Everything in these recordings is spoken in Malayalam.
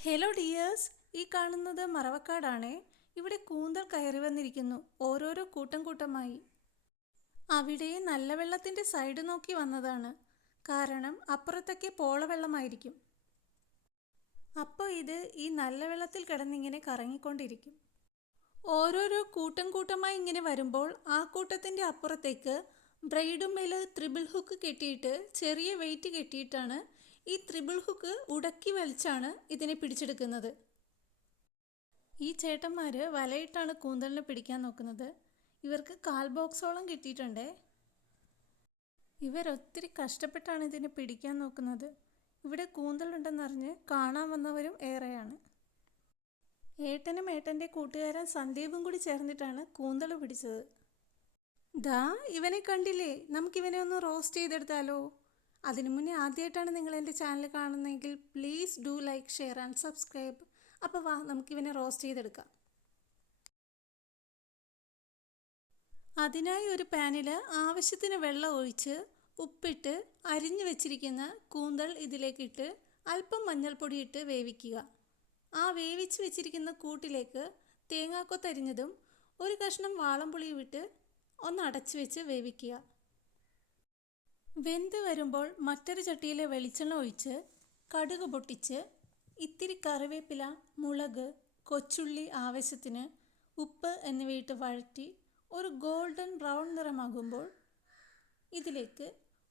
ഹലോ ഡിയേഴ്സ് ഈ കാണുന്നത് മറവക്കാടാണേ. ഇവിടെ കൂന്തൽ കയറി വന്നിരിക്കുന്നു. ഓരോരോ കൂട്ടം കൂട്ടമായി. അവിടെ നല്ല വെള്ളത്തിന്റെ സൈഡ് നോക്കി വന്നതാണ്. കാരണം അപ്പുറത്തൊക്കെ പോളവെള്ളമായിരിക്കും അപ്പോൾ ഇത് ഈ നല്ല വെള്ളത്തിൽ കിടന്നിങ്ങനെ കറങ്ങിക്കൊണ്ടിരിക്കും. ഓരോരോ കൂട്ടം കൂട്ടമായി ഇങ്ങനെ വരുമ്പോൾ ആ കൂട്ടത്തിന്റെ അപ്പുറത്തേക്ക് ബ്രൈഡുമേൽ ത്രിബിൾ ഹുക്ക് കെട്ടിയിട്ട് ചെറിയ വെയിറ്റ് കെട്ടിയിട്ടാണ് ഈ ത്രിബിൾ ഹുക്ക് ഉടക്കി വലിച്ചാണ് ഇതിനെ പിടിച്ചെടുക്കുന്നത്. ഈ ചേട്ടന്മാർ വലയിട്ടാണ് കൂന്തലിനെ പിടിക്കാൻ നോക്കുന്നത്. ഇവർക്ക് കാൽ ബോക്സോളം കിട്ടിയിട്ടുണ്ടേ. ഇവരൊത്തിരി കഷ്ടപ്പെട്ടാണ് ഇതിനെ പിടിക്കാൻ നോക്കുന്നത്. ഇവിടെ കൂന്തലുണ്ടെന്നറിഞ്ഞ് കാണാൻ വന്നവരും ഏറെയാണ്. ഏട്ടനും ഏട്ടന്റെ കൂട്ടുകാരൻ സന്ദീപും കൂടി ചേർന്നിട്ടാണ് കൂന്തൽ പിടിച്ചത്. ദാ ഇവനെ കണ്ടില്ലേ? നമുക്കിവനെ ഒന്ന് റോസ്റ്റ് ചെയ്തെടുത്താലോ? അതിനു മുന്നേ ആദ്യമായിട്ടാണ് നിങ്ങൾ എന്റെ ചാനൽ കാണുന്നതെങ്കിൽ please do like share and subscribe അപ്പോൾ വാ നമുക്കിവനെ റോസ്റ്റ് ചെയ്തെടുക്കാം. അതിനായി ഒരു പാനിൽ ആവശ്യത്തിന് വെള്ളം ഒഴിച്ച് ഉപ്പിട്ട് അരിഞ്ഞു വെച്ചിരിക്കുന്ന കൂന്തൽ ഇതിലേക്കിട്ട് അല്പം മഞ്ഞൾപ്പൊടി ഇട്ട് വേവിക്കുക. ആ വേവിച്ച് വെച്ചിരിക്കുന്ന കൂട്ടിലേക്ക് തേങ്ങാക്കൊത്തരിഞ്ഞതും ഒരു കഷ്ണം വാളംപുളിയും ഇട്ട് ഒന്ന് അടച്ചു വെച്ച് വേവിക്കുക. വെന്ത് വരുമ്പോൾ മറ്റൊരു ചട്ടിയിലെ വെളിച്ചെണ്ണ ഒഴിച്ച് കടുക് പൊട്ടിച്ച് ഇത്തിരി കറിവേപ്പില മുളക് കൊച്ചുള്ളി ആവശ്യത്തിന് ഉപ്പ് എന്നിവയിട്ട് വഴറ്റി ഒരു ഗോൾഡൻ ബ്രൗൺ നിറമാകുമ്പോൾ ഇതിലേക്ക്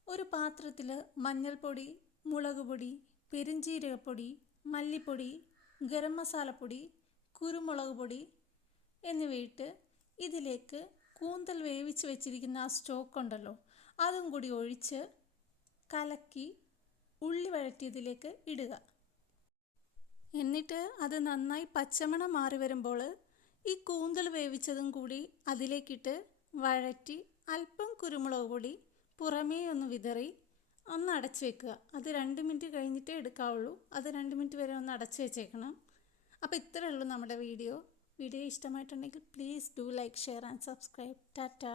ഒരു പാത്രത്തിൽ മഞ്ഞൾപ്പൊടി മുളക് പൊടി പെരിഞ്ജീരകപ്പൊടി മല്ലിപ്പൊടി ഗരം മസാലപ്പൊടി കുരുമുളക് പൊടി എന്നിവയിട്ട് ഇതിലേക്ക് കൂന്തൽ വേവിച്ച് വെച്ചിരിക്കുന്ന ആ സ്റ്റോക്ക് ഉണ്ടല്ലോ അതും കൂടി ഒഴിച്ച് കലക്കി ഉള്ളി വഴറ്റിയതിലേക്ക് ഇടുക. എന്നിട്ട് അത് നന്നായി പച്ചമണം മാറി വരുമ്പോൾ ഈ കൂന്തൽ വേവിച്ചതും കൂടി അതിലേക്കിട്ട് വഴറ്റി അല്പം കുരുമുളക് പൊടി പുറമേ ഒന്ന് വിതറി ഒന്ന് അടച്ചു വെക്കുക. അത് രണ്ട് മിനിറ്റ് കഴിഞ്ഞിട്ടേ എടുക്കാവുള്ളൂ. അത് രണ്ട് മിനിറ്റ് വരെ ഒന്ന് അടച്ചു വെച്ചേക്കണം. അപ്പോൾ ഇത്രയേ ഉള്ളൂ നമ്മുടെ വീഡിയോ. വീഡിയോ ഇഷ്ടമായിട്ടുണ്ടെങ്കിൽ please do like share and subscribe. Tata.